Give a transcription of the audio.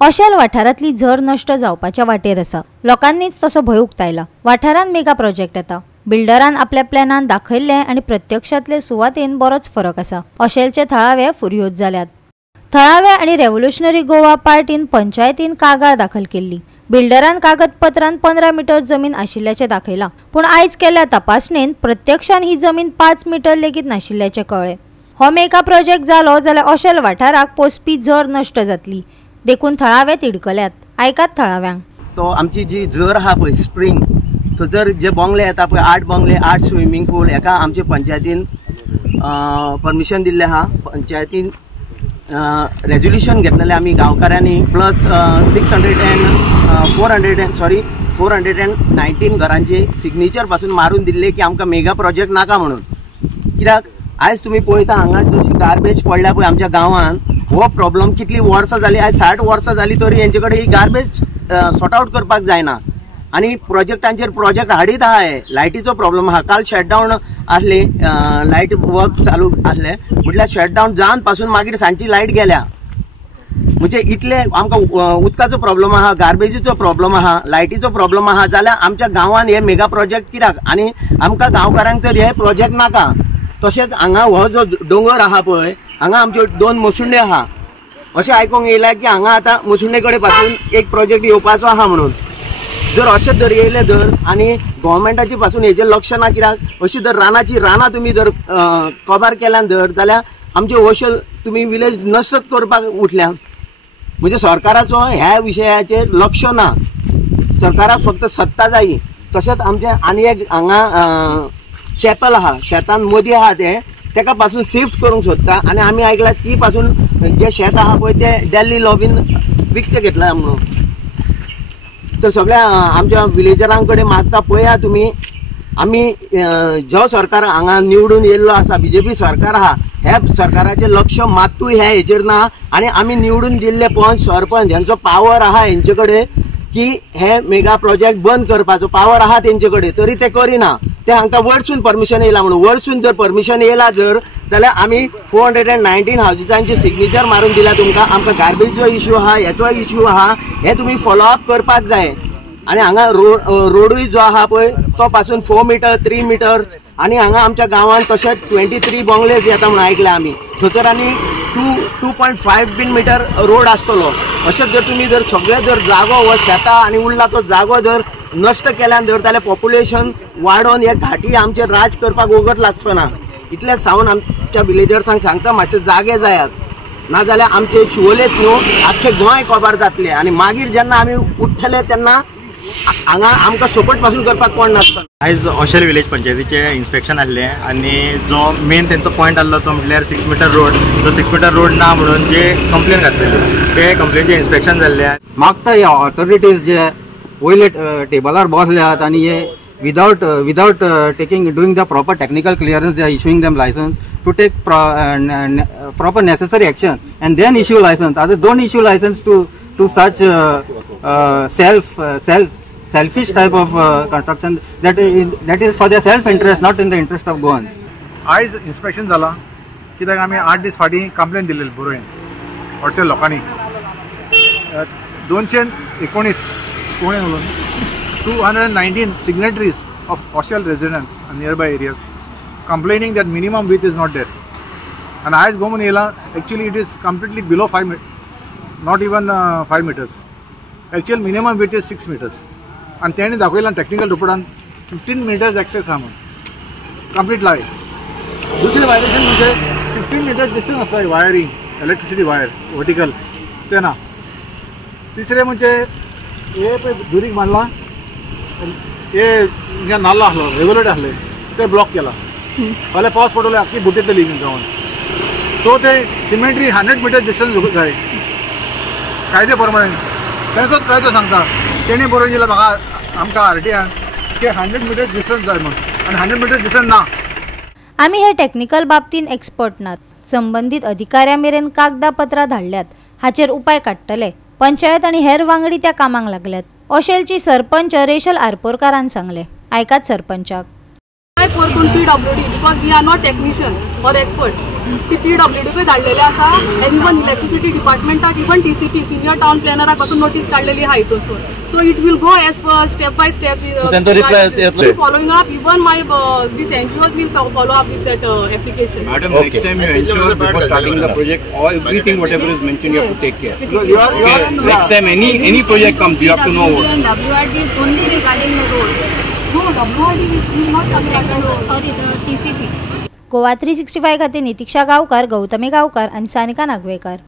ओशेल वाठारांतली झर नष्ट जावपाच्या वाटेर आसा। लोकांनीच तसो भंय उक्तायला। वाठारांत मेगा प्रोजेक्ट येता। बिल्डरान आपल्या प्लॅनान दाखयल्ले आनी प्रत्यक्षांतले सुवातेन बरोच फरक आसा। ओशेलचे थळावे फुर्योज जाल्यात। थळावे आनी रेव्होल्युशनरी गोवा पार्टीन पंचायतीन कागाळ दाखल केल्ली। बिल्डरान कागदपत्रान 15 मीटर जमीन आशिल्ल्याचे दाखयला, पूण आयज केल्ल्या तपासणेन प्रत्यक्षान ही जमीन 5 मीटर लेगीत नाशिल्ल्याचे कळ्ळे। हो मेगा प्रोजेक्ट जालो जाल्यार ओशेल वाठाराक पोसपी झर नष्ट जातली। देखून थळावे तिडकल्यात। आयकात थळाव्यांक। तो आमची जी झर आहा पळय स्प्रिंग, थंयसर जे बंगले येता पळय 8 बंगले 8 स्विमींग पूल, हेका आमचे पंचायतीन परमिशन दिल्ले आहा। पंचायतीन रेजोल्यूशन घेतलेले आमी गांवकाऱ्यांनी प्लस 419 घरांचे सिग्नेचर पासून मारून दिल्ले की आमकां मेगा प्रोजेक्ट नाका म्हणून। कित्याक आयज तुम्ही पळयता हांगा जशी गार्बेज पडल्या पळय आमच्या गांवांत, हो प्रॉब्लेम कितली वर्सां जाली, आयज 60 वर्सां जाली तरी हेंचे कडेन ही गार्बेज सॉर्ट आउट करपाक जायना आनी प्रोजेक्टांचेर प्रोजेक्ट हाडीत आहा। लायटीचो प्रॉब्लेम आहा। काल शटडावन आसले, लायट वर्क चालू आसले, म्हटल्यार शटडावन जावन पासून मागीर सांजची लायट गेल्या। म्हणजे इतले आमकां उदकाचो प्रॉब्लेम आहा, गार्बेजीचो प्रॉब्लेम आहा, लायटीचो प्रॉब्लेम आहा, जाल्यार आमच्या गांवांत हे मेगा प्रोजेक्ट कित्याक? आनी आमकां गांवकारांक तर हे प्रोजेक्ट नाका। तशेंच हांगा हो जो दोंगर आहा पळय, हांगा आमच्यो 2 मसुंडे आहा। अशें आयकूंक येयला की हांगा आतां मसुंडे कडेन पासून एक प्रोजेक्ट येवपाचो आहा म्हणून। जर अशें जर येयले जर आनी गव्हर्मेंटाची पासून हेजेर लक्ष ना, कित्याक अशी जर रानां तुमी जर कबार केल्यान जर, जाल्यार आमचे ओशेल तुमी विलेज नष्ट करपाक उठल्या। म्हणजे सरकाराचो ह्या विशयाचेर लक्ष ना। सरकाराक फक्त सत्ता जायी। तशेंच आमचे आनी एक हांगा चॅपल आहा, शेतान मदीं आहा तेका पासून शिफ्ट करूंक सोदता आनी आमी आयकलां ती पासून जे शेत आहा पळय ते दिल्ली लॉबीन विकते घेतला म्हणून। तर सगळ्या आमच्या विलेजरां कडेन मागता पळया तुमी, आमी जो सरकार हांगा निवडून येयल्लो आसा, बीजेपी सरकार आहा, ह्या सरकाराचें लक्ष मात्तूय ह्या हेचेर ना। आनी आमी निवडून दिल्ले पंच सरपंच हेंचो पावर आहा हेंचे कडेन की हे मेगा प्रोजेक्ट बंद करपाचो पावर आहा तेंचे कडेन, तरी ते करिना। ते हांकां वडसून परमिशन येयला म्हणून। वडसून जर परमिशन येयला जर, जाल्यार आमी 419 हावजीसांची सिग्नेचर मारून दिल्या तुमकां। आमकां गार्बेजचो इश्यू आहा, हेचो इश्यू आहा, हे तुमी फॉलो अप करपाक जाय। आनी हांगा रोडूय जो आहा पळय तो पासून 4 मीटर 3 मीटर आनी हांगा आमच्या गांवांत तशेंच 23 बंगलेज येता म्हणून आयकल्या आमी। थंयसर आनी 2.5 मीटर रोड आसतलो। अशें जर तुमी जर सगळे जर जागो हो शेतां आनी उरला तो जागो जर नष्ट केल्यान जर, जाल्यार पॉप्युलेशन वाडोवन हे घाटी आमचे राज करपाक वगत लागचो ना। इतले सावन आमच्या विलेजर्सांक सांगता मातशे जागे जायात, नाजाल्यार आमचे शिवोलेत न्हू आख्खे गोंय कबार जातले। आनी मागीर जेन्ना आमी उठतले तेन्ना हांगा आमकां सपोर्ट पासून करपाक कोण नासता। आयज ओशेल विलेज पंचायतीचे इन्स्पेक्शन आसले आनी जो मेन तेंचो पॉयंट आसलो तो म्हटल्यार 6 मीटर रोड, जो 6 मीटर रोड ना म्हणून जे कंप्लेन घातलेली, ते कंप्लेनचे इन्स्पेक्शन जाल्ले। मागता ह्या ऑथॉरिटीज जे वयले टेबलार बसल्यात आनी हे without doing the proper technical clearance, they are issuing them licence to take proper necessary action and then issue license. Others don't issue license to such selfish type of construction that is for their self interest, not in the interest of Goans. आयज inspection जाला कित्याक आमी 8 दीस फाटीं complain Delhi बरोवन ओशेल लोकांनी 219 कोणें उलोवन 219 signatories of Oshel residents and nearby areas complaining that minimum width is not there. And as Goman Ela, actually it is completely below 5 meters, not even 5 meters. Actual minimum width is 6 meters. And then in the technical report on 15 meters access hamon. Complete lie. दूसरी violation मुझे 15 meters distance असता है wiring, electricity wire, vertical. ते ना. तीसरे मुझे ये पे दूरी मानला, ये यहाँ नाला हलो, regulator हले, ते block केला. पहले पास पड़ोले आपकी बुटे ते लीविंग जाऊन. तो ते सिमेंट्री 100 मीटर डिस्टन्स जाय कायदे प्रमाणे तेचोच कायदो सांगता तेणी बरोवन दिला म्हाका आमकां आरटीआन की 100 मीटर डिस्टन्स जाय म्हणून आनी 100 मीटर डिस्टन्स ना। आमी हे टेक्निकल बाबतीन एक्सपर्ट नात। संबंधित अधिकाऱ्यां मेरेन कागदापत्रां धाडल्यात, हाचेर उपाय काडटले। पंचायत आनी हेर वांगडी त्या कामाक लागल्यात। ओशेलची सरपंच रेशल आरपोरकारान सांगले। आयकात सरपंचाक। PWD because we are not technician or expert. ती PWD धाडलेली आसा एंड इवन इलेक्ट्रिसिटी डिपार्टमेंटाक इवन TCP सिनियर टाउन प्लॅनराक वचून नोटीस काडलेली आहा हितून. So it will go as per step by step. Following up, even my these NGOs will follow up with that application. Madam, next time you ensure before starting the project, all everything whatever is mentioned you have to take care. Because you are Next time any project comes, you have to know what. WRD is only regarding the road. No, WRD is not coming under road. Sorry, the TCP. Goa 365 खातीर नितीक्षा गांवकार, गौतमी गांवकार आनी सानिका नागवेकर.